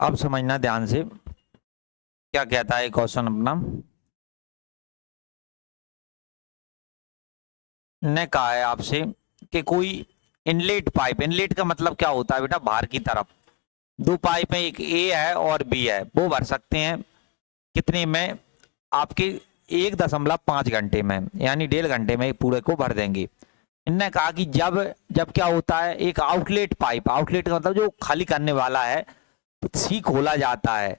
अब समझना ध्यान से क्या कहता है क्वेश्चन अपना। ने कहा है आपसे कि कोई इनलेट पाइप, इनलेट का मतलब क्या होता है बेटा, बाहर की तरफ दो पाइप है, एक ए है और बी है, वो भर सकते हैं कितने में, आपके 1.5 घंटे में, यानी 1.5 घंटे में पूरे को भर देंगे। इनने कहा कि जब जब क्या होता है, एक आउटलेट पाइप, आउटलेट का मतलब जो खाली करने वाला है, सी खोला जाता है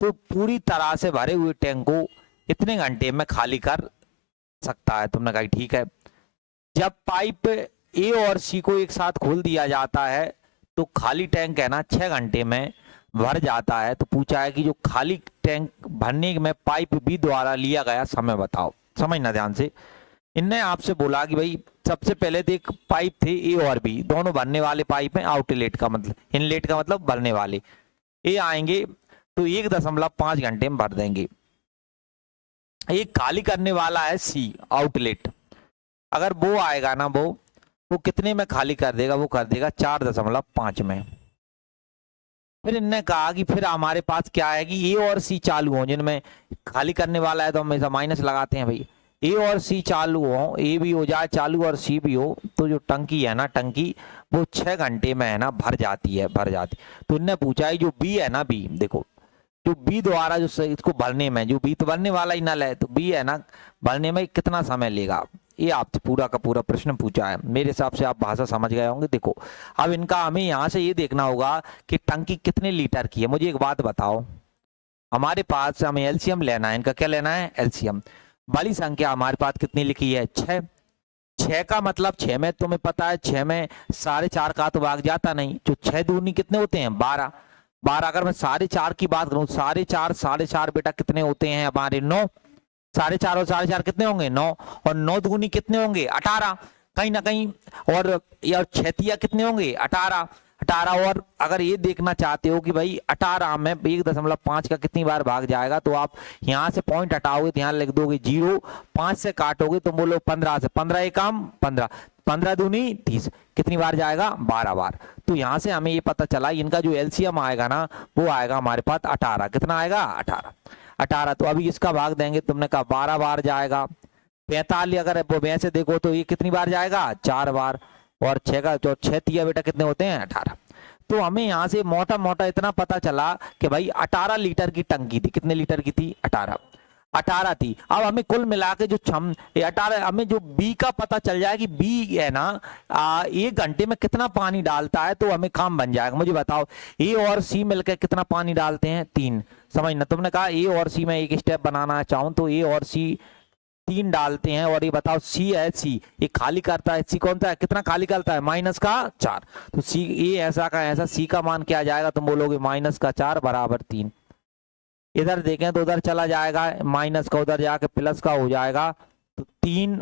तो पूरी तरह से भरे हुए टैंक को कितने घंटे में खाली कर सकता है। तुमने कहा ठीक है। जब पाइप ए और सी को एक साथ खोल दिया जाता है तो खाली टैंक है ना 6 घंटे में भर जाता है। तो पूछा है कि जो खाली टैंक भरने में पाइप बी द्वारा लिया गया समय बताओ। समझना ध्यान से। इनने आपसे बोला कि भाई सबसे पहले तो एक पाइप थे ए और बी, दोनों भरने वाले पाइप हैं, आउटलेट का मतलब, इनलेट का मतलब भरने वाले। ए आएंगे तो 1.5 घंटे में भर देंगे। एक खाली करने वाला है सी, आउटलेट, अगर वो आएगा ना वो कितने में खाली कर देगा, वो कर देगा 4.5 में। फिर इनने कहा कि फिर हमारे पास क्या है कि ए और सी चालू हो, जिनमें खाली करने वाला है तो हम हमेशा माइनस लगाते हैं भाई। ए और सी चालू हो, ए भी हो जाए चालू और सी भी हो, तो जो टंकी है ना, टंकी वो 6 घंटे में है ना भर जाती है, भर जाती। तो इनने पूछा है जो बी है ना, बी देखो, जो बी द्वारा जो इसको भरने में, जो बी तो भरने वाला ही नल है, तो बी है ना भरने में कितना समय लेगा, ये आपसे पूरा का पूरा प्रश्न पूछा है। मेरे हिसाब से आप भाषा समझ गए होंगे। देखो अब इनका हमें यहाँ से ये देखना होगा कि टंकी कितने लीटर की है। मुझे एक बात बताओ, हमारे पास हमें एलसीएम लेना है, इनका क्या लेना है, एलसीएम। बड़ी संख्या हमारे पास कितनी लिखी है, 6। 6 का मतलब 6 में तुम्हें पता है, 6 में 4.5 का तो भाग जाता नहीं, जो 6 दूनी कितने होते हैं, 12। 12 अगर मैं 4.5 की बात करूं, 4.5 4.5 बेटा कितने होते हैं हमारे, 9। 4.5 और 4.5 कितने होंगे, 9। और 9 दूनी कितने होंगे, 18 कहीं ना कहीं। और या 6 कितने होंगे, 18। 18 और अगर ये देखना चाहते हो कि भाई 18 में 1.5 का कितनी बार भाग जाएगा, तो आप यहाँ से पॉइंट हटाओगे तो यहाँ लिख दोगे 0, 5 से काटोगे तो बोलो 15 से, 15 एक काम 15, 15 दूनी 30, कितनी बार जाएगा, 12 बार। तो यहाँ से हमें ये पता चला इनका जो एलसीएम आएगा ना, वो आएगा हमारे पास 18। कितना आएगा, 18। 18 तो अभी इसका भाग देंगे, तुमने कहा 12 बार जाएगा। 45 अगर वो वैसे देखो तो ये कितनी बार जाएगा, 4 बार। और 6 का जो 6 तिया बेटा कितने होते हैं, 18। तो हमें यहाँ से मोटा मोटा इतना पता चला कि भाई 18 लीटर की टंकी थी, कितने लीटर की थी, 18। 18 थी। अब हमें कुल मिला के जो 18, हमें जो बी का पता चल जाए कि बी है ना 1 घंटे में कितना पानी डालता है, तो हमें काम बन जाएगा। मुझे बताओ ए और सी मिलकर कितना पानी डालते हैं, 3। समझना, तुमने कहा ए और सी में एक स्टेप बनाना चाहूँ तो ए और सी 3 डालते हैं। और ये बताओ सी है, सी ये खाली करता है, सी कौन सा है, कितना खाली करता है, -4। तो सी ए ऐसा का ऐसा, सी का मान क्या आ जाएगा, तुम बोलोगे -4 बराबर 3। इधर देखें तो उधर चला जाएगा, माइनस का उधर जाके प्लस का हो जाएगा। तो 3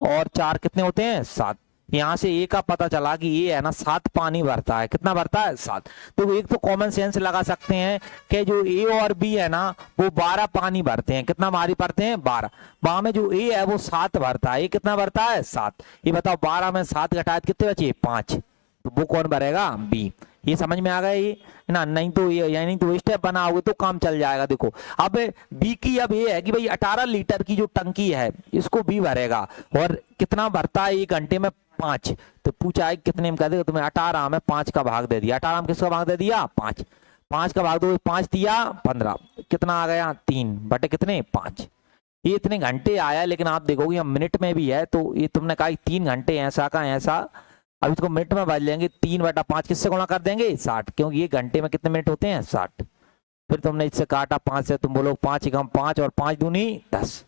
और 4 कितने होते हैं, 7। यहाँ से ए का पता चला कि ये है ना 7 पानी भरता है, कितना भरता है, 7। तो एक तो कॉमन सेंस लगा सकते हैं कि जो ए और बी है ना वो 12 पानी भरते हैं, कितना भारी भरते हैं, 12। वहां में जो ए है वो 7 भरता है, ये कितना भरता है, 7। ये बताओ 12 में 7 घटाए कितने बचे, 5। तो वो कौन भरेगा, बी। ये समझ में आ गया ये ना, नहीं तो ये यानी तो स्टेप बनाओगे तो काम चल जाएगा। देखो अब बी की अब ये है कि भाई 18 लीटर की जो टंकी है इसको बी भरेगा, और कितना भरता है 1 घंटे में, 5। तो पूछा है कितने में, कर देगा तुम्हें 18 में 5 का भाग दे दिया, 18 में किसका भाग दे दिया, 5। 5 का भाग दो, 5 दिया 15, कितना आ गया, 3 बटे कितने, 5। ये इतने घंटे आया, लेकिन आप देखोगे हम मिनट में भी है, तो ये तुमने कहा 3 घंटे ऐसा का ऐसा। अब इसको मिनट में बदल लेंगे, 3/5 किससे गुणा कर देंगे, 60, क्योंकि ये घंटे में कितने मिनट होते हैं, 60। फिर तुमने इससे काटा 5 से, तुम बोलो 5 एकम 5 और 5 दूनी 10,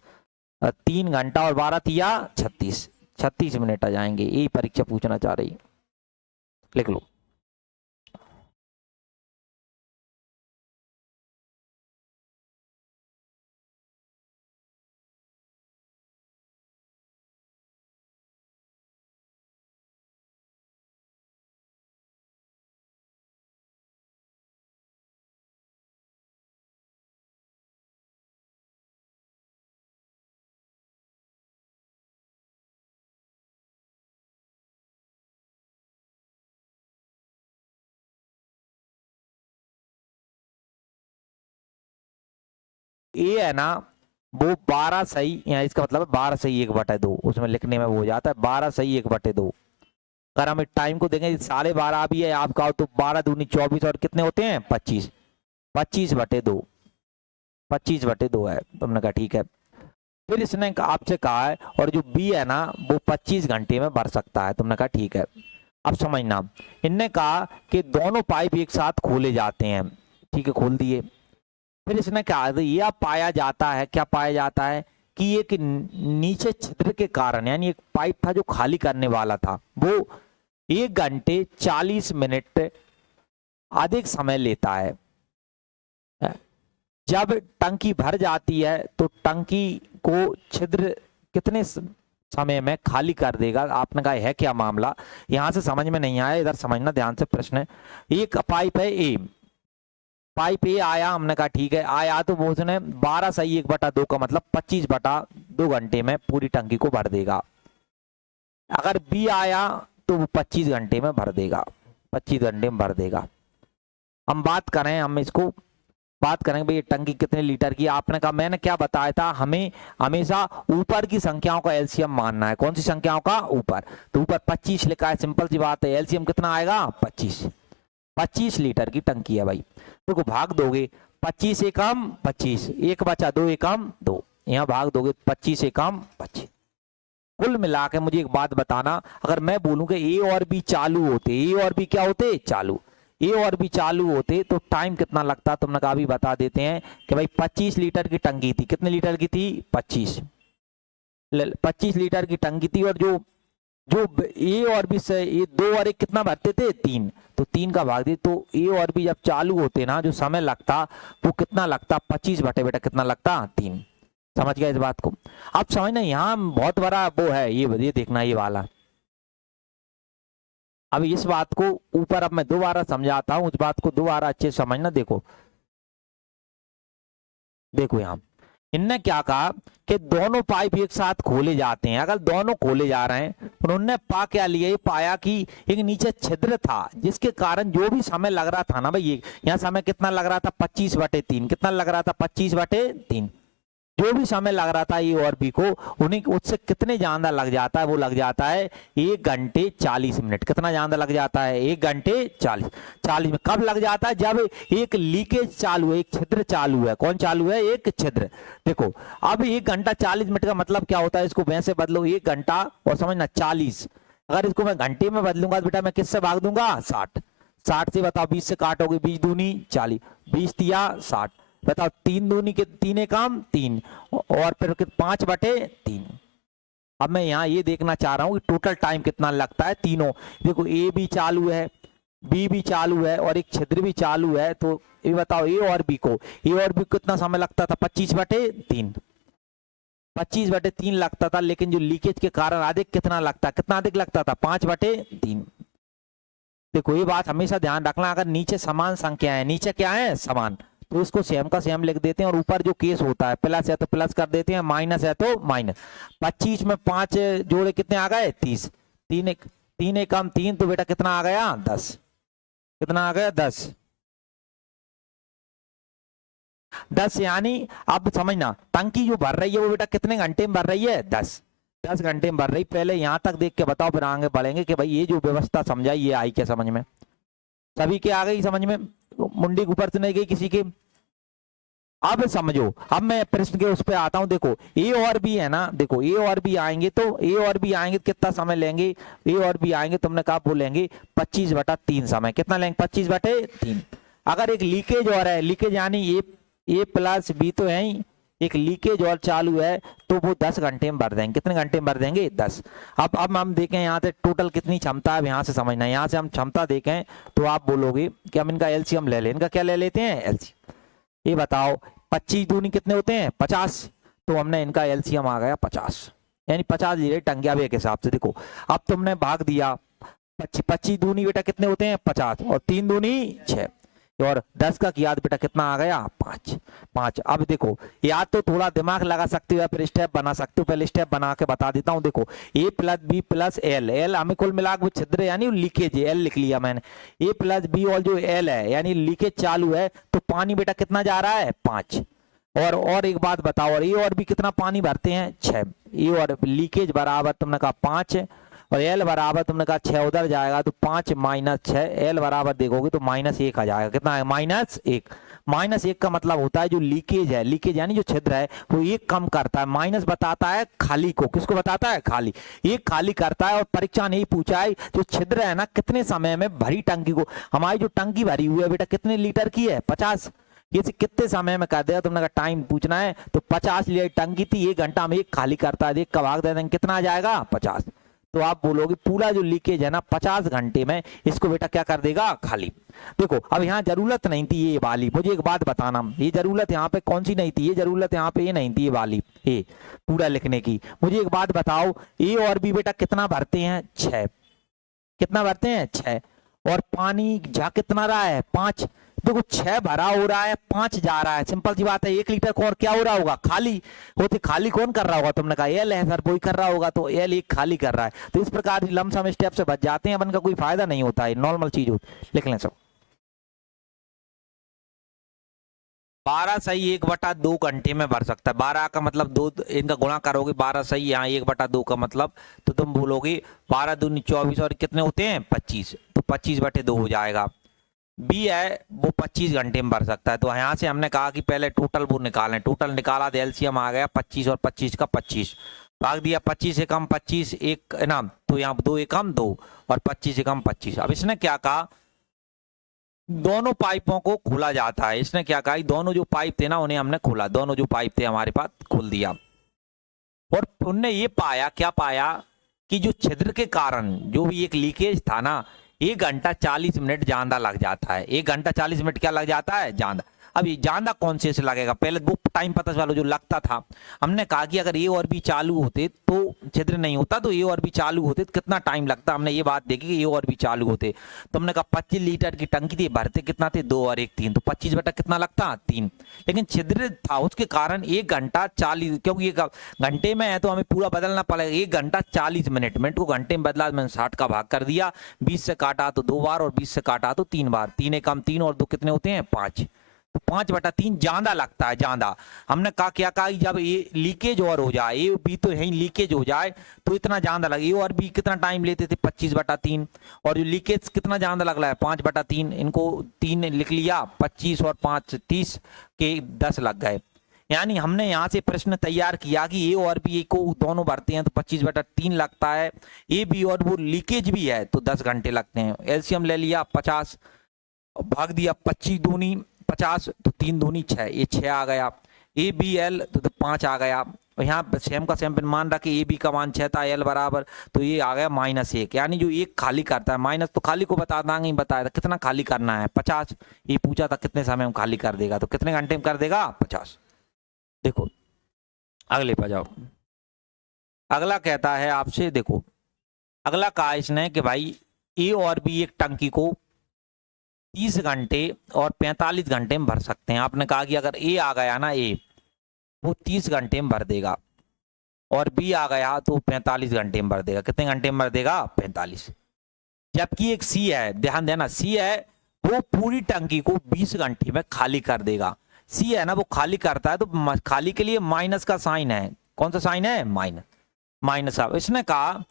3 घंटा और 12 तिया 36, 36 मिनट आ जाएंगे। यही परीक्षा पूछना चाह रही है, लिख लो। ए है ना वो 12 सही, यहाँ इसका मतलब है 12 सही 1/2, उसमें लिखने में वो हो जाता है 12 सही 1/2। अगर हम टाइम को देखें 12:30 भी है आपका, तो 12 दूनी 24 और कितने होते हैं 25, 25/2, 25/2 है। तुमने कहा ठीक है। फिर इसने आपसे कहा है और जो बी है ना वो 25 घंटे में भर सकता है। तुमने कहा ठीक है। अब समझना, इनने कहा कि दोनों पाइप एक साथ खोले जाते हैं, ठीक है, खोल दिए। फिर इसने कहा ये अब पाया जाता है, क्या पाया जाता है कि एक नीचे छिद्र के कारण, यानी एक पाइप था जो खाली करने वाला था, वो 1 घंटे 40 मिनट अधिक समय लेता है। जब टंकी भर जाती है तो टंकी को छिद्र कितने समय में खाली कर देगा? आपने कहा है क्या मामला, यहां से समझ में नहीं आया, इधर समझना ध्यान से प्रश्न है। एक पाइप है ए, पाइप ए आया, हमने कहा ठीक है आया, तो वो उसने 12 सही 1/2 का मतलब 25/2 घंटे में पूरी टंकी को भर देगा। अगर बी आया तो वो 25 घंटे में भर देगा, 25 घंटे में भर देगा। हम बात करें, हम इसको बात करेंगे भाई ये टंकी कितने लीटर की। आपने कहा, मैंने क्या बताया था, हमें हमेशा ऊपर की संख्याओं का एलसीएम मानना है। कौन सी संख्याओं का? ऊपर। तो ऊपर 25 लिखा है, सिंपल सी बात है, एलसीएम कितना आएगा 25। 25 लीटर की टंकी है भाई। देखो भाग दोगे 25 एकम 25, एक बचा 2 एकम 2, यहाँ भाग दोगे 25 एकम 25। कुल मिला के मुझे एक बात बताना, अगर मैं बोलूं कि ए और बी चालू होते, ए और बी क्या होते? चालू। ए और बी चालू होते तो टाइम कितना लगता? तुमने कहा भी बता देते हैं कि भाई 25 लीटर की टंकी थी। कितने लीटर की थी? 25। 25 लीटर की टंकी थी और जो जो ए और बी से ये 2 और 1 कितना भरते थे? 3। तो 3 का भाग दे, तो ए और बी जब चालू होते ना, जो समय लगता वो कितना लगता? 25 बटे बेटा कितना लगता? 3। समझ गया इस बात को? अब समझना, यहाँ बहुत बड़ा वो है, ये देखना ये वाला। अब इस बात को ऊपर अब मैं दोबारा समझाता हूं, उस बात को दोबारा अच्छे से समझना। देखो देखो यहाँ इनने क्या कहा कि दोनों पाइप एक साथ खोले जाते हैं। अगर दोनों खोले जा रहे हैं, उन्होंने पा क्या लिया? ये पाया कि एक नीचे छिद्र था, जिसके कारण जो भी समय लग रहा था ना भाई, यहाँ समय कितना लग रहा था? 25/3। कितना लग रहा था? 25/3। जो भी समय लग रहा था ए और बी को, उन्हें उससे कितने ज्यादा लग जाता है? वो लग जाता है 1 घंटे 40 मिनट। कितना ज्यादा लग जाता है? 1 घंटे 40 में। कब लग जाता है? जब एक लीकेज चालू है, एक छिद्र चालू है। कौन चालू है? एक छिद्र। देखो अब 1 घंटा 40 मिनट का मतलब क्या होता है? इसको वैसे बदलो, 1 घंटा और समझना 40, अगर इसको मैं घंटे में बदलूंगा तो बेटा मैं किससे भाग दूंगा? 60। 60 से बताओ 20 से काटोगे, 20 दूनी 40, 20 तिया 60, बताओ 3 दूनी के 3 एकम 3, और फिर 5/3। अब मैं यहाँ ये देखना चाह रहा हूँ कि टोटल टाइम कितना लगता है तीनों। देखो ए भी चालू है, बी भी चालू है और एक छिद्र भी चालू है, तो ये बताओ ए और बी को कितना समय लगता था? 25/3। 25/3 लगता था, लेकिन जो लीकेज के कारण अधिक कितना लगता? कितना अधिक लगता था? 5/3। देखो ये बात हमेशा ध्यान रखना, अगर नीचे समान संख्या है, नीचे क्या है? समान, तो इसको सेम का सेम लिख देते हैं, और ऊपर जो केस होता है प्लस है तो प्लस कर देते हैं, माइनस है तो माइनस। 25 में 5 जोड़े कितने आ गए? 30। 3 एकम 3, तो बेटा कितना आ गया? 10। कितना आ गया? 10। 10 यानी अब समझना, टंकी जो भर रही है वो बेटा कितने घंटे में भर रही है? 10 घंटे में भर रही। पहले यहां तक देख के बताओ, फिर आगे बढ़ेंगे कि भाई ये जो व्यवस्था समझाई ये आई क्या समझ में? सभी के आ गई समझ में? मुंडी ऊपर से नहीं गई किसी के? अब समझो, अब मैं प्रश्न के उस पे आता हूं। देखो ए और बी है ना, देखो ए और बी आएंगे तो कितना समय लेंगे? ए और बी आएंगे, तुमने कहा वो लेंगे 25/3 समय। कितना लेंगे? 25/3। अगर एक लीकेज और है, लीकेज यानी ए प्लस बी तो है ही, एक लीकेज और चालू है, तो वो 10 घंटे में भर देंगे। कितने घंटे में भर देंगे? 10। अब हम देखें यहाँ से टोटल कितनी क्षमता है, यहाँ से समझना है। यहाँ से हम क्षमता देखें तो आप बोलोगे कि हम इनका एलसीएम ले लें। इनका क्या ले लेते हैं? एलसीएम। ये बताओ 25 दूनी कितने होते हैं? 50। तो हमने इनका एलसीएम आ गया 50, यानी 50 लीटर टंकिया के हिसाब से। देखो अब तुमने भाग दिया, 25 दूनी बेटा कितने होते हैं? 50, और 3 दूनी 6, और 10 का किया बेटा कितना आ गया? 5। अब देखो, या तो थोड़ा दिमाग लगा सकते हो या फिर स्टेप बना सकते हो। पहले स्टेप बना के बता देता हूँ। देखो ए प्लस बी प्लस एल हमें कुल मिला के छिद्र यानी लीकेज, एल लिख लिया मैंने। ए प्लस बी और जो एल है यानी लीकेज चालू है, तो पानी बेटा कितना जा रहा है? 5। और एक बात बताओ, और ए और बी कितना पानी भरते हैं 6। ए और लीकेज बराबर तुमने कहा 5 और एल बराबर तुमने कहा 6 उधर जाएगा तो 5 माइनस 6, एल बराबर देखोगे तो -1 आ जाएगा। कितना है? -1। -1 का मतलब होता है जो लीकेज है, लीकेज यानी जो छिद्र है वो एक कम करता है। माइनस बताता है खाली को, किसको बताता है? खाली। एक खाली करता है। और परीक्षा ने ही पूछा है जो छिद्र है ना कितने समय में भरी टंकी को, हमारी जो टंकी भरी हुई है बेटा कितने लीटर की है? 50। ये कितने समय में कर देगा तुमने कहा टाइम पूछना है तो 50 लीटर टंकी थी, 1 घंटा में एक खाली करता है, एक का भाग दे देंगे कितना आ जाएगा? 50। तो आप बोलोगे पूरा जो लीकेज है ना 50 घंटे में इसको बेटा क्या कर देगा? खाली। देखो अब यहाँ जरूरत नहीं थी ये वाली, मुझे एक बात बताना, ये जरूरत यहाँ पे कौन सी नहीं थी? ये जरूरत यहाँ पे ये नहीं थी ये वाली, ये पूरा लिखने की। मुझे एक बात बताओ, ए और बी बेटा कितना भरते हैं? 6। कितना भरते हैं? 6। और पानी जा कितना रहा है? 5। देखो 6 भरा हो रहा है, 5 जा रहा है, सिंपल सी बात है। 1 लीटर कौन क्या हो रहा होगा? खाली होते। खाली कौन कर रहा होगा? तुमने कहा एल है सर, वही कर रहा होगा, तो एल एक खाली कर रहा है। तो इस प्रकार लमसम स्टेप से बच जाते हैं अपन का कोई फायदा नहीं होता है, नॉर्मल चीज होती। लिख लें सब 12 सही 1/2 घंटे में भर सकता है। 12 का मतलब 2, इनका गुणा करोगे 12 सही, यहाँ 1/2 का मतलब तो तुम बोलोगे 12 दूनी 24 और कितने होते हैं? 25। तो 25/2 हो जाएगा। बी है वो 25 घंटे में भर सकता है। तो यहाँ से हमने कहा कि पहले टोटल वो निकालें, टोटल निकाला तो एलसीएम आ गया 25 और 25 का 25 भाग दिया 25 से कम 25 एक ना, तो यहाँ 2 एकम 2 और 25 से कम 25। अब इसने क्या कहा? दोनों पाइपों को खोला जाता है। इसने क्या कहा? दोनों जो पाइप थे ना उन्हें हमने खोला, दोनों जो पाइप थे हमारे पास खोल दिया और उनने ये पाया, क्या पाया कि जो छिद्र के कारण जो भी एक लीकेज था ना 1 घंटा 40 मिनट ज्यादा लग जाता है। 1 घंटा 40 मिनट क्या लग जाता है? ज्यादा। अब ये ज्यादा कौन से लगेगा? पहले वो टाइम पता चलो जो लगता था, हमने कहा कि अगर ए और बी चालू होते तो छिद्र नहीं होता, तो ए और बी चालू होते तो कितना टाइम लगता। हमने ये बात देखी कि ए और बी चालू होते तो हमने कहा 25 लीटर की टंकी थी, भरते कितना थे? 2 और 1 3, तो 25 बटा कितना लगता? 3। लेकिन छिद्र था उसके कारण 1 घंटा 40, क्योंकि एक घंटे में है तो हमें पूरा बदलना पड़ेगा। 1 घंटा 40 मिनट, मिनट को घंटे में बदला, मैंने 60 का भाग कर दिया, 20 से काटा तो 2 बार और 20 से काटा तो 3 बार। 3 एकम 3 और 2 कितने होते हैं? 5। तो 5/3 ज्यादा लगता है, ज्यादा। हमने कहा क्या कहा? जब ये लीकेज और हो जाए, ए बी तो यही लीकेज हो जाए तो इतना ज्यादा लगे। ए और बी कितना टाइम लेते थे? 25/3 और जो लीकेज कितना ज्यादा लग रहा है? 5/3। इनको 3 लिख लिया, 25 और 5 30 के 10 लग गए। यानी हमने यहाँ से प्रश्न तैयार किया कि ए और बी को दोनों भरते हैं तो 25/3 लगता है, ए बी और वो लीकेज भी है तो 10 घंटे लगते हैं। एलसीएम ले लिया 50 भाग दिया 25 दूनी 50 तो 3 दूनी 6, ये 6 आ गया। ए बी एल तो 5 आ गया। और यहाँ सेम का सेम मान रखे, ए बी का मान 6 था, एल बराबर तो ये आ गया -1। यानी जो एक खाली करता है, माइनस तो खाली को बता देंगे ही, बताया था कितना खाली करना है 50। ये पूछा था कितने समय में खाली कर देगा, तो कितने घंटे में कर देगा? 50। देखो अगले पर जाओ। अगला कहता है आपसे, देखो अगला कहा इसने कि भाई ए और बी एक टंकी को 30 घंटे और 45 घंटे में भर सकते हैं। आपने कहा कि अगर ए आ गया ना, ए वो 30 घंटे में भर देगा और बी आ गया तो 45 घंटे में भर देगा। कितने घंटे में भर देगा? 45। जबकि एक सी है, ध्यान देना, सी है वो पूरी टंकी को 20 घंटे में खाली कर देगा। सी है ना वो खाली करता है, तो खाली के लिए माइनस का साइन है। कौन सा साइन है? माइनस। माइनस। अब इसने कहा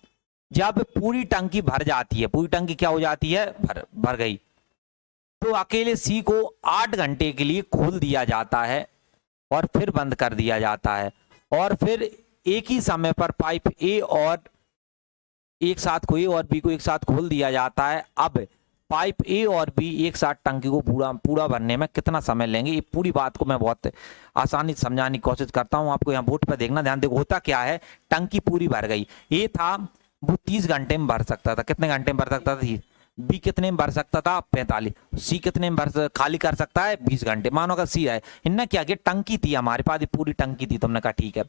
जब पूरी टंकी भर जाती है, पूरी टंकी क्या हो जाती है? भर गई, तो अकेले सी को 8 घंटे के लिए खोल दिया जाता है और फिर बंद कर दिया जाता है, और फिर एक ही समय पर पाइप ए और एक साथ को, ए और बी को एक साथ खोल दिया जाता है। अब पाइप ए और बी एक साथ टंकी को पूरा भरने में कितना समय लेंगे? ये पूरी बात को मैं बहुत आसानी से समझाने की कोशिश करता हूँ आपको। यहाँ बोर्ड पर देखना, ध्यान देखो होता क्या है। टंकी पूरी भर गई, ए था वो 30 घंटे में भर सकता था। कितने घंटे में भर सकता था? बी कितने में भर सकता था? 45। सी कितने में खाली कर सकता है? 20 घंटे। मानो अगर सी है, इनने क्या किया, टंकी थी हमारे पास, ये पूरी टंकी थी, तुमने कहा ठीक है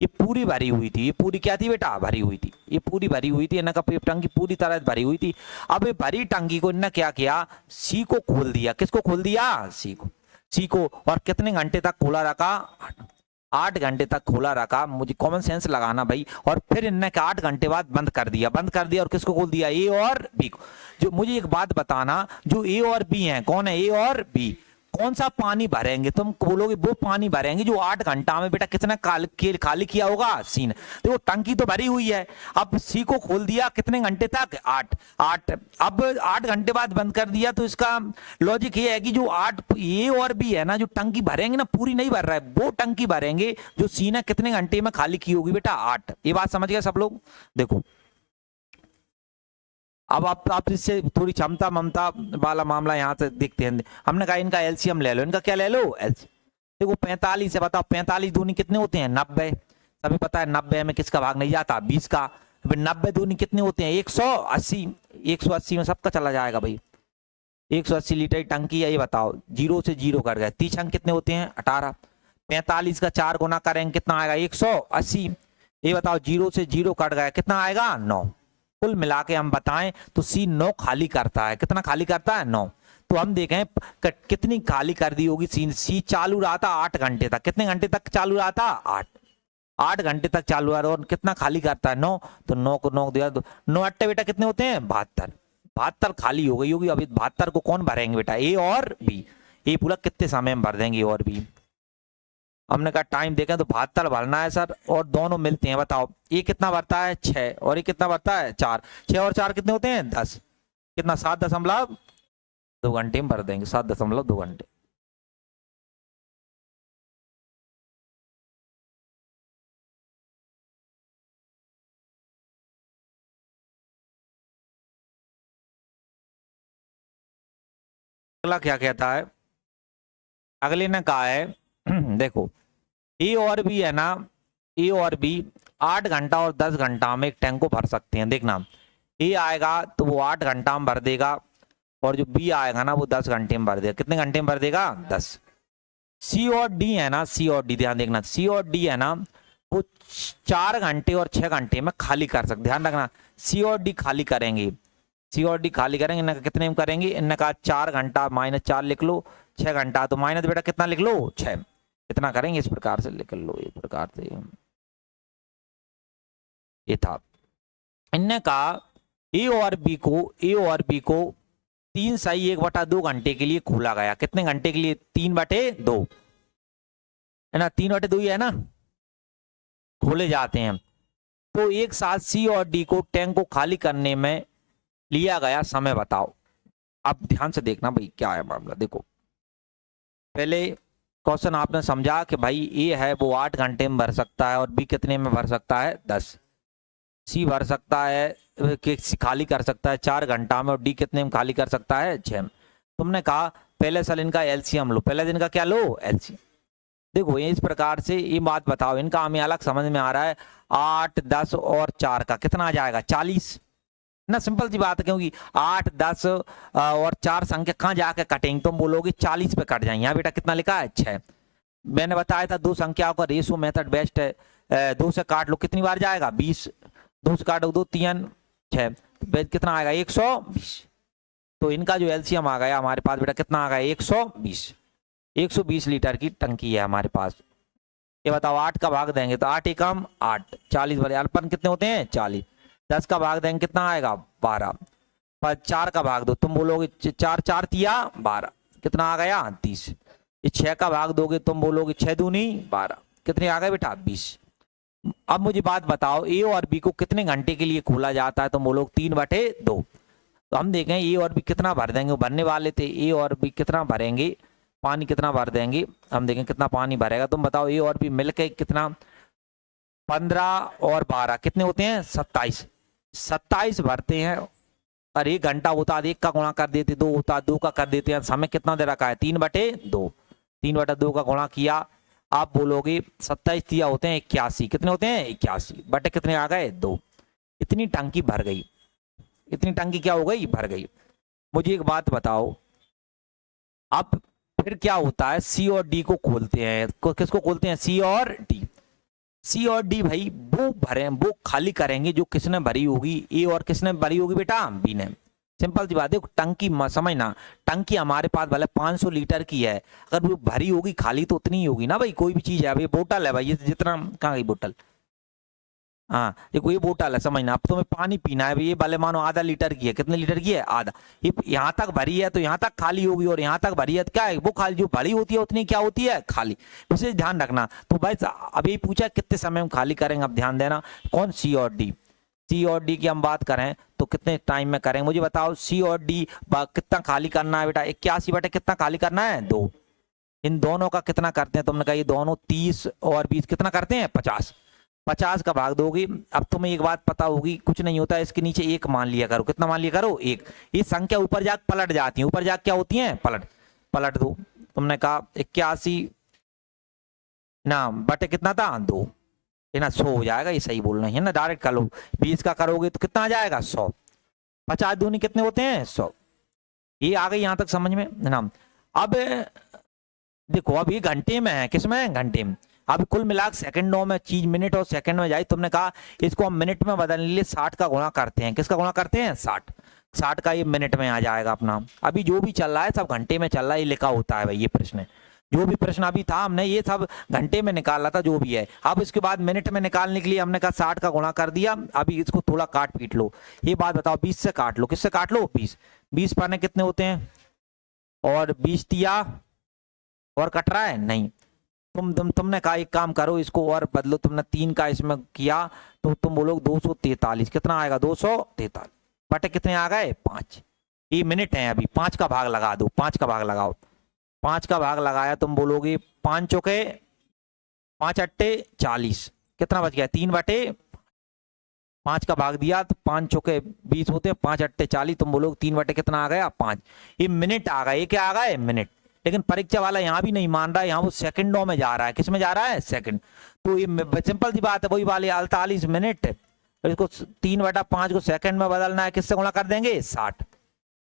ये पूरी भरी हुई थी, ये पूरी क्या थी बेटा? भरी हुई थी, ये पूरी भरी हुई थी, इन्हें कहा टंकी पूरी तरह भरी हुई थी। अब ये भरी टंकी को इन्हें क्या किया? सी को खोल दिया। किसको खोल दिया? सी को। सी को, और कितने घंटे तक खोला रखा? 8 घंटे तक खोला रखा। मुझे कॉमन सेंस लगाना भाई। और फिर इनने 8 घंटे बाद बंद कर दिया, बंद कर दिया, और किसको खोल दिया? ए और बी को। जो मुझे एक बात बताना, जो ए और बी हैं, कौन है? ए और बी। कौन सा पानी भरेंगे, तुम बोलोगे वो पानी भरेंगे जो 8 घंटा में बेटा कितना खाली किया होगा सी ने। देखो टंकी तो भरी हुई है, अब सी को खोल दिया कितने घंटे तक, 8। अब 8 घंटे बाद बंद कर दिया, तो इसका लॉजिक ये है कि जो 8 ए और बी है ना, जो टंकी भरेंगे ना, पूरी नहीं भर रहा है, वो टंकी भरेंगे जो सी ने कितने घंटे में खाली की होगी बेटा 8। ये बात समझ गए सब लोग। देखो अब आप इससे थोड़ी क्षमता ममता वाला मामला यहाँ से देखते हैं। हमने कहा इनका एलसीएम ले लो, इनका क्या ले लो, एलसीएम। देखो 45 है, बताओ 45 दूनी कितने होते हैं, 90। सभी पता है 90 में किसका भाग नहीं जाता, 20 का। 90 दूनी कितने होते हैं, 180। 180 में सबका चला जाएगा भाई। 180 लीटर की टंकी है, ये बताओ 0 से 0 कर गए, 30 अंक कितने होते हैं, 18। 45 का 4 गुना करेंगे कितना आएगा, 180। ये बताओ 0 से 0 कट गया, कितना आएगा, 9। कुल मिला के हम बताएं तो सी 9 खाली करता है। कितना खाली करता है, 9। तो हम देखें कितनी खाली कर दी होगी सी चालू रहा था 8 घंटे तक। कितने घंटे तक चालू रहा था, 8 घंटे तक चालू रहा, और कितना खाली करता है, 9। तो 9 को 9 दिया, 9 अट्टे बेटा कितने होते हैं, 72 खाली हो गई होगी। अभी 72 को कौन भरेंगे बेटा, ए और बी। ये पूरा कितने समय में भर देंगे ए और बी। हमने कहा टाइम देखें तो 72 भरना है सर, और दोनों मिलते हैं। बताओ ये कितना भरता है, 6, और ये कितना भरता है, 4। 6 और 4 कितने होते हैं, 10। कितना, 7.2 घंटे में भर देंगे, 7.2 घंटे। अगला क्या कहता है, अगले ने कहा है देखो ए और बी है ना, ए और बी 8 घंटा और 10 घंटा में एक टैंक को भर सकते हैं। देखना ए आएगा तो वो 8 घंटा में भर देगा, और जो बी आएगा ना वो 10 घंटे में भर देगा। कितने घंटे में भर देगा, 10। सी और डी है ना, सी और डी ध्यान देखना, सी और डी है ना वो 4 घंटे और 6 घंटे में खाली कर सकते। ध्यान रखना सी और डी खाली करेंगे, सी और डी खाली करेंगे। इनका कितने में करेंगे, इनने कहा 4 घंटा -4 लिख लो, 6 घंटा तो माइनस बेटा कितना लिख लो, 6। कितना करेंगे, इस प्रकार से लिख लो, इस प्रकार से ये था। इनने कहा ए और बी को 3/1/2 घंटे के लिए खोला गया। कितने घंटे के लिए, 3/2 है ना, 3/2 ही है ना, खोले जाते हैं। तो एक साथ सी और डी को टैंक को खाली करने में लिया गया समय बताओ। अब ध्यान से देखना भाई क्या है मामला। देखो पहले क्वेश्चन आपने समझा कि भाई ए है वो 8 घंटे में भर सकता है, और बी कितने में भर सकता है, 10। सी भर सकता है, खाली कर सकता है 4 घंटा में, और डी कितने में खाली कर सकता है, 6। तुमने कहा पहले साल इनका एलसीएम लो, पहले दिन का क्या लो, एलसीएम। देखो इस प्रकार से ये बात बताओ, इनका हमें अलग समझ में आ रहा है। 8, 10 और 4 का कितना आ जाएगा, 40 ना। सिंपल सी बात है, क्योंकि 8, 10 और 4 संख्या कहाँ जाके कटेंगे, तुम बोलोगे 40 पे कट जाएंगे। यहाँ बेटा कितना लिखा है, 6। मैंने बताया था 2 संख्याओं का रेशो मेथड बेस्ट है। 2 से काट लो, कितनी बार जाएगा, 20। 2 से काटो 2, 3, 6, कितना आएगा, 120। तो इनका जो एलसीएम आ गया हमारे पास बेटा कितना आ गया, 120। 120 लीटर की टंकी है हमारे पास। ये बताओ 8 का भाग देंगे तो 8 एकम 8, 40 वाले अल्पन कितने होते हैं, 40। 10 का भाग देंगे कितना आएगा, 12। पर 4 का भाग दो, तुम बोलोगे 4 4 तिया 12, कितना आ गया, 30। ये 6 का भाग दोगे, तुम बोलोगे 6 दूनी 12, कितने आ गए बेटा, 20। अब मुझे बात बताओ ए और बी को कितने घंटे के लिए खोला जाता है, तुम बोलोगे 3/2। तो हम देखें ए और बी कितना भर देंगे, भरने वाले थे। ए और बी कितना भरेंगे, पानी कितना भर देंगे, हम देखें कितना पानी भरेगा। तुम बताओ ए और बी मिलकर कितना, 15 और 12 कितने होते हैं, 27। 27 भरते हैं, और 1 घंटा होता है 1 का गुणा कर देते, 2 होता है 2 का कर देते हैं। समय कितना दे रखा है, 3/2। 3/2 का गुणा किया, आप बोलोगे 27 दिया होते हैं 81। कितने होते हैं, 81 बटे कितने आ गए, 2। इतनी टंकी भर गई, इतनी टंकी क्या हो गई, भर गई। मुझे एक बात बताओ, अब फिर क्या होता है, सी और डी को खोलते हैं। किसको खोलते हैं, सी और डी। सी और डी भाई वो भरे, वो खाली करेंगे जो किसने भरी होगी, ए और किसने भरी होगी बेटा, बी ने। सिंपल सी बात है, टंकी समझना, टंकी हमारे पास भले 500 लीटर की है, अगर वो भरी होगी खाली तो उतनी ही होगी ना भाई। कोई भी चीज है भाई, बोतल है भाई, ये जितना, कहाँ गई बोतल, हाँ देखो ये बोतल है, समझना, अब तुम्हें पानी पीना है, ये भले मानो आधा लीटर की है, कितने लीटर की है, आधा, ये यहाँ तक भरी है तो यहाँ तक खाली होगी, और यहाँ तक भरी है तो क्या है, वो खाली, जो भरी होती है उतनी क्या होती है, खाली। विशेष ध्यान रखना। तो भाई अब ये पूछा कितने समय में खाली करेंगे, अब ध्यान देना, कौन, सी और डी। सी और डी की हम बात करें तो कितने टाइम में करेंगे, मुझे बताओ, सी और डी कितना खाली करना है बेटा, 81 बटे कितना खाली करना है, 2। इन दोनों का कितना करते हैं, तुमने कहा ये दोनों 30 और 20 कितना करते हैं, 50। 50 का भाग दोगी। अब तुम्हें एक बात पता होगी, कुछ नहीं होता है, इसके नीचे एक मान लिया करो, कितना मान लिया करो, एक। ये संख्या ऊपर जाके पलट जाती है, ऊपर जाके क्या होती है, पलट, पलट दो। तुमने कहा 81 ना बटे कितना था, 2, ये ना 100 हो जाएगा, ये सही बोलना है ना, डायरेक्ट कर लो। 20 का करोगे तो कितना आ जाएगा, 100। 50 दूनी कितने होते हैं, 100। ये आ गई यहां तक समझ में ना। अब देखो, अब ये घंटे में है, किसमें, घंटे में। अब कुल मिलाकर सेकंडों में चीज मिनट और सेकंड में जाए, तुमने कहा इसको हम मिनट में बदलने के लिए 60 का गुणा करते हैं, किसका गुणा करते हैं, 60। 60 का ये मिनट में आ जाएगा अपना। अभी जो भी चल रहा है सब घंटे में चल रहा है, ये लिखा होता है भाई, ये प्रश्न, जो भी प्रश्न अभी था हमने ये सब घंटे में निकाला था, जो भी है। अब इसके बाद मिनट में निकालने के लिए हमने कहा 60 का गुणा कर दिया। अभी इसको थोड़ा काट पीट लो। ये बात बताओ, 20 से काट लो, किससे काट लो, 20। 20 पाने कितने होते हैं, और 20 दिया, और कट रहा है नहीं। तुमने कहा एक काम करो, इसको और बदलो, तुमने 3 का इसमें किया तो तुम बोलो 243, कितना आएगा, 243 बटे कितने आ गए, 5। ये मिनट है, अभी 5 का भाग लगा दो, 5 का भाग लगाओ। 5 का भाग लगाया, तुम बोलोगे 5 चौके 5 अट्टे 40, कितना बच गया, 3 बटे 5 का भाग दिया तो 5 चौके 20 होते हैं, 5 अट्टे 40, तुम बोलोगे 3 बटे कितना आ गया, 5। ये मिनट आ गए, ये क्या आ गए, मिनट। लेकिन परीक्षा वाला यहाँ भी नहीं मान रहा है, यहाँ वो सेकंडों में जा रहा है, किस में जा रहा है, सेकंड। तो ये सिंपल सी बात है, वही वाले 48 मिनट, इसको 3/5 को सेकंड में बदलना है, किससे गुणा कर देंगे, 60,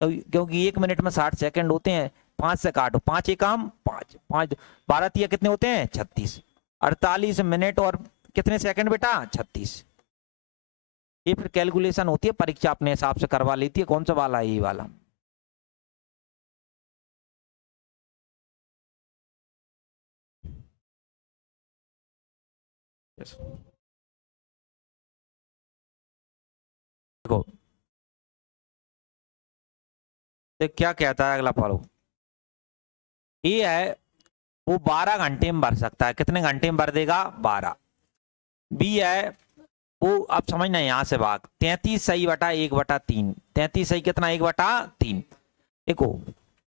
क्योंकि 1 मिनट में 60 सेकंड होते हैं। 5 से काटो, 5 एकम 5, 5 12 तिया कितने होते हैं, 36। 48 मिनट और कितने सेकंड बेटा, 36। ये फिर कैलकुलेशन होती है, परीक्षा अपने हिसाब से करवा लेती है। कौन सा वाला है, ये वाला। देखो देख क्या कहता है अगला, पढ़ो। ये है वो 12 घंटे में भर सकता है, कितने घंटे में भर देगा, 12। बी है वो, अब समझना यहाँ से भाग, 33 सही बटा 1/3। 33 सही कितना, 1/3। देखो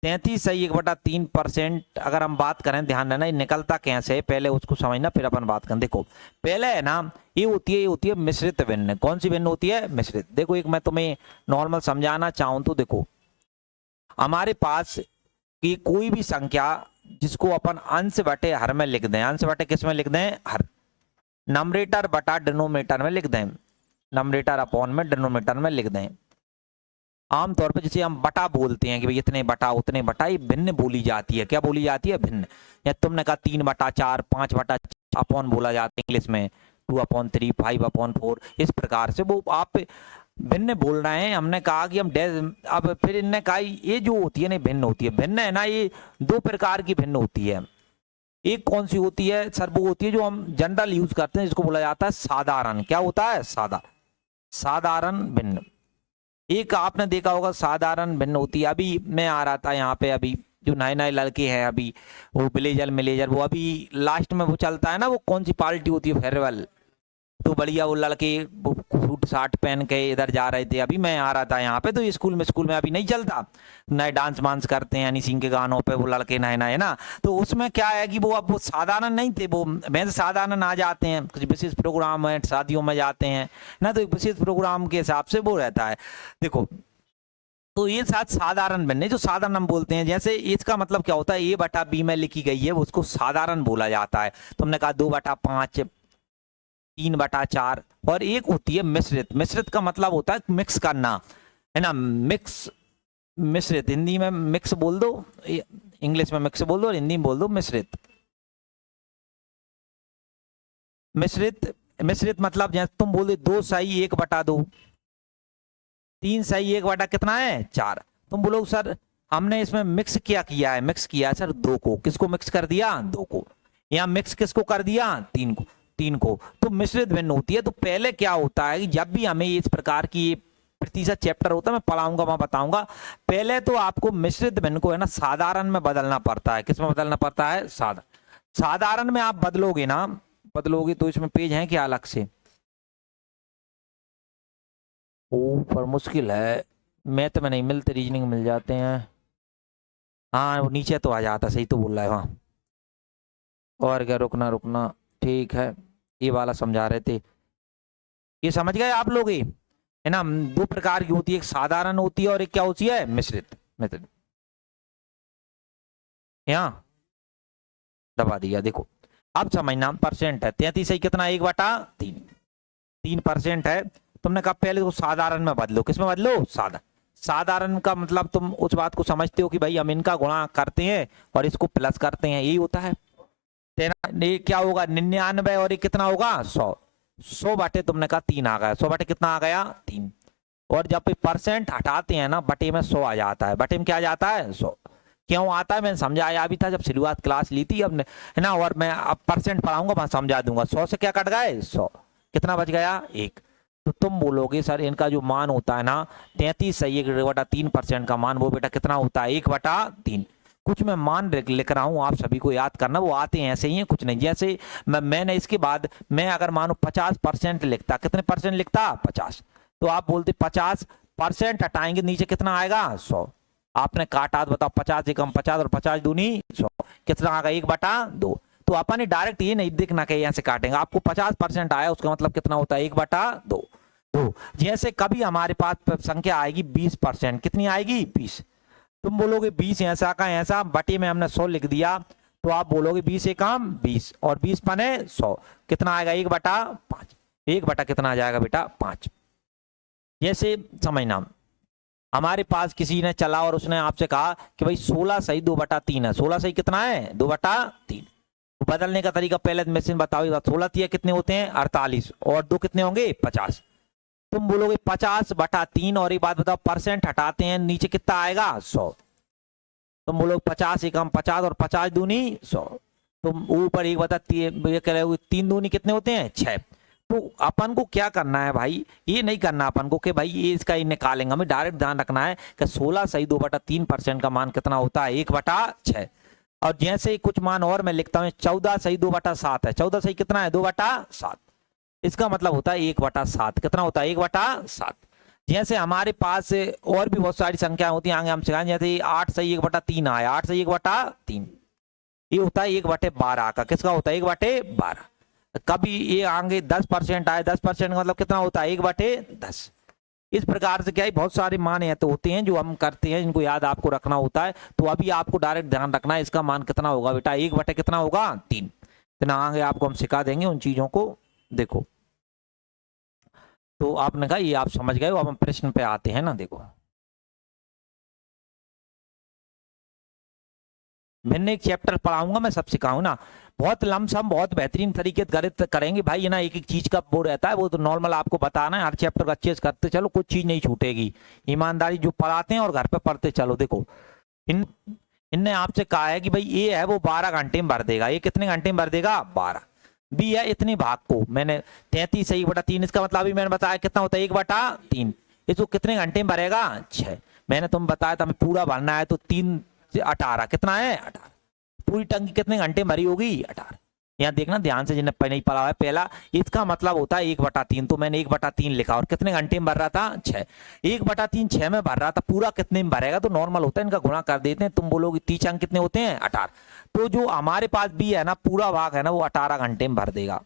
33 सही 1/3%। अगर हम बात करें, ध्यान देना, ये निकलता कैसे है पहले उसको समझना, फिर अपन बात करें। देखो पहले है ना, ये होती है मिश्रित भिन्न। कौन सी भिन्न होती है, मिश्रित। देखो एक मैं तुम्हें नॉर्मल समझाना चाहूं तो देखो, हमारे पास की कोई भी संख्या जिसको अपन अंश बटे हर में लिख दें, अंश बटे किस में लिख दें, हर, नमरेटर बटा डिनोमिनेटर में लिख दें, नमरेटर अपॉन में डिनोमिनेटर में लिख दें। आमतौर पर जिसे हम बटा बोलते हैं कि भाई इतने बटा उतने बटा, ये भिन्न बोली जाती है। क्या बोली जाती है, भिन्न। या तुमने कहा 3/4, 5/4 अपॉन बोला जाता है इंग्लिश में, 2/3, 5/4, इस प्रकार से वो आप भिन्न बोल रहे हैं। हमने कहा कि हम अब फिर इनने कहा ये जो होती है ना भिन्न होती है। भिन्न है ना, ये 2 प्रकार की भिन्न होती है। एक कौन सी होती है सर, वो होती है जो हम जनरल यूज करते हैं, जिसको बोला जाता है साधारण। क्या होता है, साधारण भिन्न। एक आपने देखा होगा साधारण भिन्न होती है। अभी मैं आ रहा था यहाँ पे, अभी जो नए नए लड़के हैं, अभी वो ब्लेजर मिलेजर, वो अभी लास्ट में वो चलता है ना, वो कौन सी पार्टी होती है, फेयरवेल। तो बढ़िया वो लड़के सूट साट पहन के इधर जा रहे थे। अभी मैं आ रहा था यहाँ पे, तो स्कूल में अभी नहीं चलता, नए डांस वांस करते हैं हनी सिंह के गानों पे वो लड़के नए नए ना। तो उसमें क्या है कि वो अब वो साधारण नहीं थे, वो वैसे साधारण आ जाते हैं, कुछ विशेष प्रोग्राम है, शादियों में जाते हैं ना, तो विशेष प्रोग्राम के हिसाब से वो रहता है। देखो तो ये साथ साधारण भिन्न, जो साधारण हम बोलते हैं, जैसे इसका मतलब क्या होता है, A/B में लिखी गई है, उसको साधारण बोला जाता है। तुमने कहा 2/5, 3/4। और एक होती है मिश्रित। मिश्रित का मतलब होता है मिक्स करना, है ना, मिश्रित। हिंदी में मिक्स बोल दो, इंग्लिश में मिक्स बोल दो, और हिंदी में बोल दो मिश्रित। मिश्रित मतलब जैसे तुम बोल दो 2 सही 1/2, 3 सही 1 कितना है, 4। तुम बोलो सर हमने इसमें मिक्स क्या किया है, मिक्स किया है सर 2 को। किसको मिक्स कर दिया, 2 को। यहाँ मिक्स किसको कर दिया, 3 को। 3 को, तो मिश्रित भिन्न होती है। तो पहले क्या होता है कि जब भी हमें इस प्रकार की प्रतिशत चैप्टर होता है, मैं पढ़ाऊंगा वहां बताऊंगा, पहले तो आपको मिश्रित भिन्न को है ना साधारण में बदलना पड़ता है। किस में बदलना पड़ता है? साधारण में आप बदलोगे ना, बदलोगे तो इसमें पेज है क्या अलग से? ऊपर मुश्किल है, मैथ में नहीं मिलते, रीजनिंग मिल जाते हैं। हाँ वो नीचे तो आ जाता, सही तो बोल रहा है वहाँ। और क्या, रुकना रुकना, ठीक है, ये वाला समझा रहे थे, ये समझ गए आप लोग? ये है ना, दो प्रकार की होती है, एक साधारण होती है और एक क्या होती है? मिश्रित। मिश्रित यहाँ दबा दिया, देखो अब समझना। परसेंट है 33 सही कितना? 1/3, 3% है। तुमने कहा पहले तो साधारण में बदलो, किस में बदलो? साधारण का मतलब तुम उस बात को समझते हो कि भाई हम इनका गुणा करते हैं और इसको प्लस करते हैं, यही होता है। ये क्या होगा? 99 और ये कितना होगा? 100 बटे तुमने कहा 3 आ गया, 100 बटे कितना आ गया? 3। और जब परसेंट हटाते हैं ना, बटे में 100 आ जाता है। बटे में क्या आ जाता है? 100। क्यों आता है मैंने समझाया भी था जब शुरुआत क्लास ली थी हमने, है ना। और मैं अब परसेंट पढ़ाऊंगा वहां समझा दूंगा। 100 से क्या कट गए? 100। कितना बच गया? 1। तो तुम बोलोगे सर इनका जो मान होता है ना 33 सही 1/3% का मान, वो बेटा कितना होता है? 1/3। कुछ मैं मान लिख रहा हूँ, आप सभी को याद करना, वो आते हैं ऐसे ही है, कुछ नहीं। जैसे मैंने इसके बाद मैं अगर मानो 50% लिखता, कितने परसेंट लिखता? 50। तो आप बोलते 50% हटाएंगे नीचे कितना आएगा? 100। आपने काटा तो बताओ 50 एकम 50 और 50 दूनी 100, कितना आ गया? 1/2। तो अपन ने डायरेक्ट ये नहीं देखना कि यहाँ से काटेंगे, आपको 50% आया उसका मतलब कितना होता है? 1/2। तो जैसे कभी हमारे पास संख्या आएगी 20%, कितनी आएगी? 20। तुम बोलोगे 20 ऐसा का ऐसा, बटे में हमने 100 लिख दिया, तो आप बोलोगे 20 एकम 20 और 20 पने 100, कितना आएगा? 1/5। 1 कितना आ जाएगा बेटा? 5। जैसे समझना, हमारे पास किसी ने चला और उसने आपसे कहा कि भाई 16 सही 2/3 है। 16 सही कितना है? 2/3। तो बदलने का तरीका पहले मशीन बताओ, 16 3 कितने होते हैं? 48 और 2 कितने होंगे? 50। तुम बोलोगे 50/3 और एक बात बताओ, परसेंट हटाते हैं नीचे कितना आएगा? 100। तुम बोलोगे 50 एकम 50 और 50 दूनी 100। तुम ऊपर 1/3 दूनी कितने होते हैं? 6। तो अपन को क्या करना है भाई? ये नहीं करना अपन को कि भाई ये इसका ही निकालेंगे, हमें डायरेक्ट ध्यान रखना है कि 16 सही 2/3% का मान कितना होता है? 1/6। और जैसे कुछ मान और मैं लिखता हूँ, 14 सही 2/7 है। 14 सही कितना है? 2/7। इसका मतलब होता है 1/7। कितना होता है? 1/7। जैसे हमारे पास और भी बहुत सारी संख्या होती है, आगे हम सिखाएंगे। जैसे 8 सही 1/3 आया, 8 सही 1/3, ये होता है 1/12 का। किसका होता है? 1/12। कभी ये आगे 10% आए, 10% का मतलब कितना होता है? 1/10। इस प्रकार से क्या है, बहुत सारे मान है तो होते हैं जो हम करते हैं, इनको याद आपको रखना होता है। तो अभी आपको डायरेक्ट ध्यान रखना है इसका मान कितना होगा बेटा? 1/, कितना होगा? 3। इतना आगे आपको हम सिखा देंगे उन चीजों को। देखो तो आपने कहा ये आप समझ गए हो, अब हम प्रश्न पे आते हैं ना। देखो मैंने एक चैप्टर पढ़ाऊंगा, मैं सब सिखाऊं ना, बहुत लमसम बहुत बेहतरीन तरीके गणित करेंगे भाई। ये ना एक एक चीज का वो रहता है, वो तो नॉर्मल आपको बताना है। हर चैप्टर अच्छे से करते चलो, कुछ चीज नहीं छूटेगी। ईमानदारी जो पढ़ाते हैं और घर पे पढ़ते चलो। देखो इन इनने आपसे कहा है कि भाई ये है वो 12 घंटे में भर देगा। ये कितने घंटे में भर देगा? 12। बी है इतने भाग को, मैंने 33 सही 1/3, इसका मतलब अभी मैंने बताया कितना होता है? 1/3। इसको कितने घंटे में भरेगा? 6। मैंने तुम बताया था हमें पूरा भरना है तो 3 से 18 कितना है? 18। पूरी टंकी कितने घंटे में भरी होगी? 18। यहाँ देखना ध्यान से, जिन्हें नहीं पढ़ा है पहला, इसका मतलब होता है 1/3। तो मैंने 1/3 लिखा और कितने घंटे में भर रहा था? 6। 1/3 6 में भर रहा था, पूरा कितने में भरेगा? तो नॉर्मल होता है, इनका गुणा कर देते हैं। तुम बोलोगे 30 अंक कितने होते हैं? 18। तो जो हमारे पास भी है ना पूरा भाग है ना, वो 18 घंटे में भर देगा।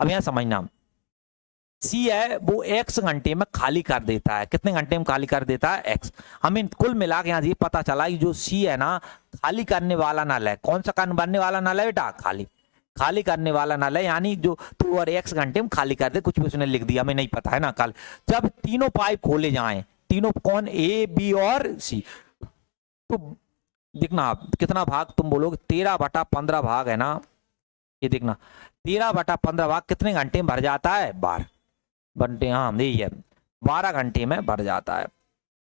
अब यहाँ समझना, सी है वो x घंटे में खाली कर देता है। कितने घंटे में खाली कर देता है? x। हमें कुल मिला के यहाँ ये पता चला कि जो सी है ना, खाली करने वाला नल है। कौन सा बनने वाला नल है बेटा? खाली करने वाला नल है, यानी जो तो और x घंटे में खाली कर दे, कुछ भी उसने लिख दिया, हमें नहीं पता है ना। कल जब तीनों पाइप खोले जाए, तीनों कौन? A B और C, तो देखना आप कितना भाग, तुम बोलोगे 13/15 भाग है ना। ये देखना 13/15 भाग कितने घंटे में भर जाता है? 12 घंटे। हाँ यही है, 12 घंटे में भर जाता है।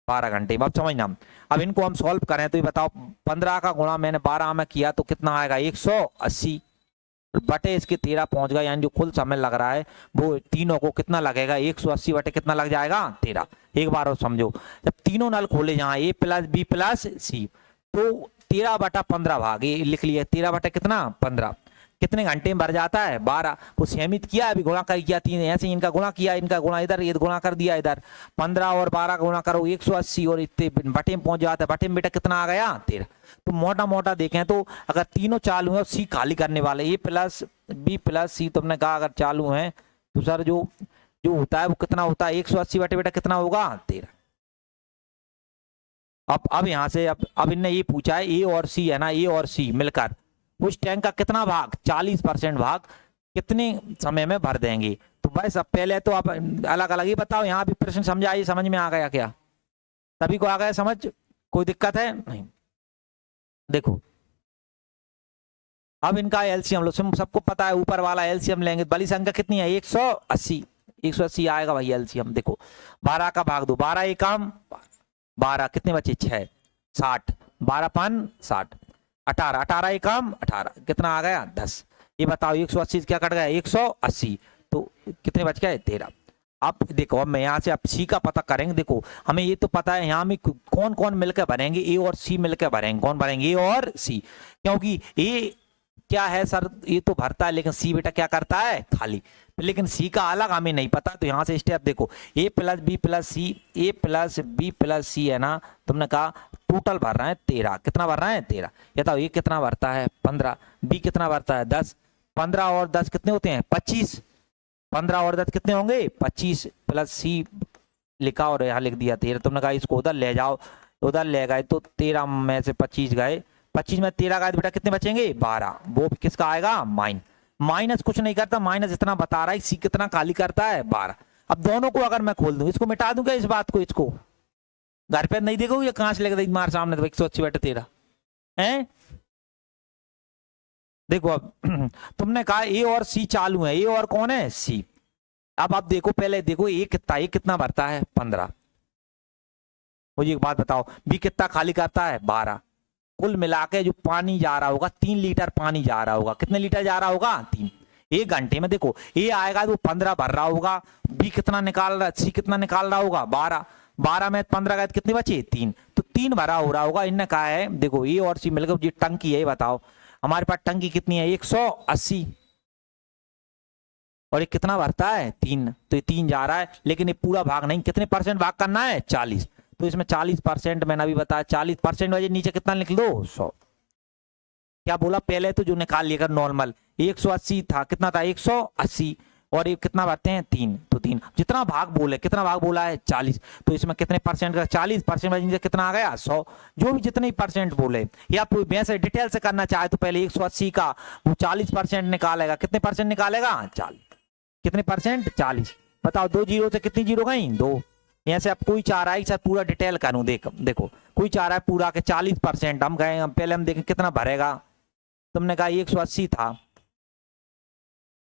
12 घंटे में। अब समझना, अब इनको हम सॉल्व करें तो ये बताओ 15 का गुणा मैंने 12 में किया तो कितना आएगा? 180। बटे इसके 13 पहुंच गया, यानी जो कुल समय लग रहा है वो तीनों को कितना लगेगा, 180 बटे कितना लग जाएगा 13। एक बार और समझो, जब तीनों नल खोले जहां ए प्लस बी प्लस सी, तो 13/15 भाग ये लिख लिया, 13 बटे कितना 15, कितने घंटे में भर जाता है 12। वो सीमित किया, अभी गुणा कर किया 3, ऐसे इनका गुणा किया, इनका गुणा इधर, ये गुणा कर दिया इधर, 15 और 12 का गुणा करो 180 और इतने बटे में पहुंच जाता है। बटे में बेटा कितना आ गया 13। तो मोटा मोटा देखें तो अगर तीनों चालू है और सी खाली करने वाले, ए प्लस बी प्लस सी, तुमने कहा अगर चालू है तो सर जो जो होता है वो कितना होता है 180 बटे बेटा कितना होगा 13। अब यहाँ से अब इनने ये पूछा है ए और सी है ना, ए और सी मिलकर उस टैंक का कितना भाग 40% भाग कितने समय में भर देंगे। तो बस अब पहले तो आप अलग अलग ही बताओ, यहाँ भी प्रश्न समझाइए, समझ में आ गया क्या, सभी को आ गया समझ, कोई दिक्कत है नहीं। देखो अब इनका एलसीएम लो, सबको पता है ऊपर वाला एलसीएम लेंगे, बड़ी संख्या कितनी है 180, 180 आएगा भाई एलसीएम। देखो 12 का भाग दो, 12 एकम 12, कितने बचे 6, 60, 12 60, 18, 18 एकम 18, कितना आ गया 10। ये बताओ 180 क्या कट गया 180, तो कितने बच गए 13। अब देखो अब मैं यहाँ से अब सी का पता करेंगे। देखो हमें ये तो पता है यहाँ में कौन कौन मिलकर भरेंगे, ए और सी मिलकर भरेंगे, कौन भरेंगे ए और सी, क्योंकि ए क्या है सर ये तो भरता है, लेकिन सी बेटा क्या करता है खाली, लेकिन सी का अलग हमें नहीं पता। तो यहाँ से स्टेप देखो, ए प्लस बी प्लस सी, ए प्लस बी प्लस सी है ना, तुमने कहा टोटल भर रहा है 13, कितना भर रहा है 13। ये बताओ ए कितना भरता है 15, बी कितना भरता है 10, 15 और 10 कितने होते हैं 25, 15 और 10 कितने होंगे 25, प्लस सी लिखा और यहाँ लिख दिया 13। तुमने कहा इसको उधर ले जाओ, उधर ले गए तो 13 में से 25 गए, 25 में 13 गए तो बेटा कितने बचेंगे 12, वो किसका आएगा माइनस कुछ नहीं करता, माइनस इतना बता रहा है सी कितना खाली करता है 12। अब दोनों को अगर मैं खोल दूं, इसको मिटा दूं क्या इस बात को, इसको घर पे नहीं देखो ये कहां से लेकर मार सामने, तो 180 बटे 13 है। देखो अब तुमने कहा ए और सी चालू है, ए और कौन है सी। अब आप देखो पहले देखो ए कितना भरता है 15, मुझे एक बात बताओ बी कितना खाली करता है 12, कुल मिला के जो पानी जा रहा होगा 3 लीटर पानी जा रहा होगा, कितने लीटर जा रहा होगा 3। एक घंटे में देखो ए आएगा तो 15 भर रहा होगा, बी कितना निकाल रहा, सी कितना निकाल रहा होगा 12, 12 में 15 गए कितने बचे 3, तो 3 भरा हो रहा होगा। इनने कहा है देखो ए और सी मिलकर ये टंकी है, ये बताओ हमारे पास टंकी कितनी है 180, और ये कितना भरता है 3, तो ये 3 जा रहा है, लेकिन ये पूरा भाग नहीं, कितने परसेंट भाग करना है 40, तो इसमें 40% मैंने अभी बताया 40% वजह नीचे कितना लिख दो 100। क्या बोला पहले तो जो निकाल लिया नॉर्मल 180 था, कितना था 180, और ये कितना भरते हैं 3, तो 3 जितना भाग बोले, कितना भाग बोला है 40, तो इसमें कितने परसेंट का 40% वजह कितना आ गया 100, जो भी जितने परसेंट बोले। या वैसे डिटेल से करना चाहे तो पहले 180 का वो 40% निकालेगा, कितने परसेंट निकालेगा 40, कितने परसेंट 40। बताओ 2 जीरो से कितनी जीरो गई 2, यहाँ से अब कोई चाह रहा है सर पूरा डिटेल करूं, देखो कोई चाह रहा है पूरा के 40%, हम गए पहले हम देखें कितना भरेगा। तुमने कहा 180 था,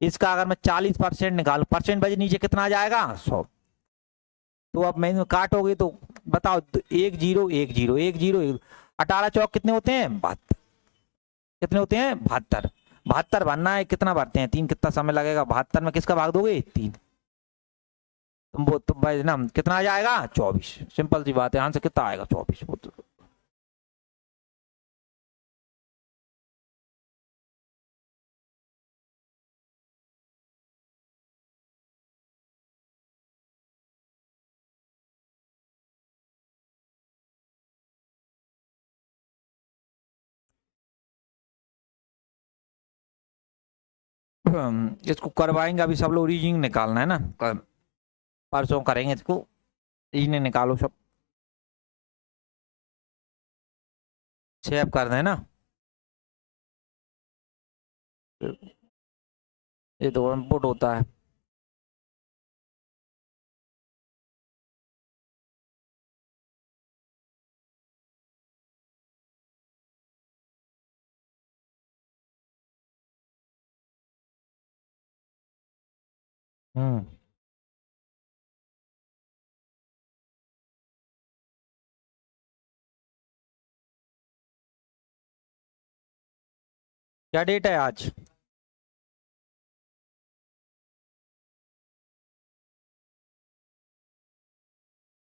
इसका अगर मैं 40% निकालू, परसेंट बजे नीचे कितना आ जाएगा 100, तो अब मैं काटोगे तो बताओ 1 0 1 0 1 0, 18 चौक कितने होते हैं 72, कितने होते हैं 72, 72 भरना है, कितना भरते हैं 3, कितना समय लगेगा 72 में किसका भाग दोगे 3, तुम वो तो भाई ना कितना आ जाएगा 24, सिंपल सी बात है, आंसर कितना आएगा 24। वो तो इसको करवाएंगे, अभी सब लोग रीजनिंग निकालना है ना, परसों करेंगे इसको, रीजनिंग निकालो सब, सेव कर देना। ये तो इनपुट होता है। हम्म क्या डेट है आज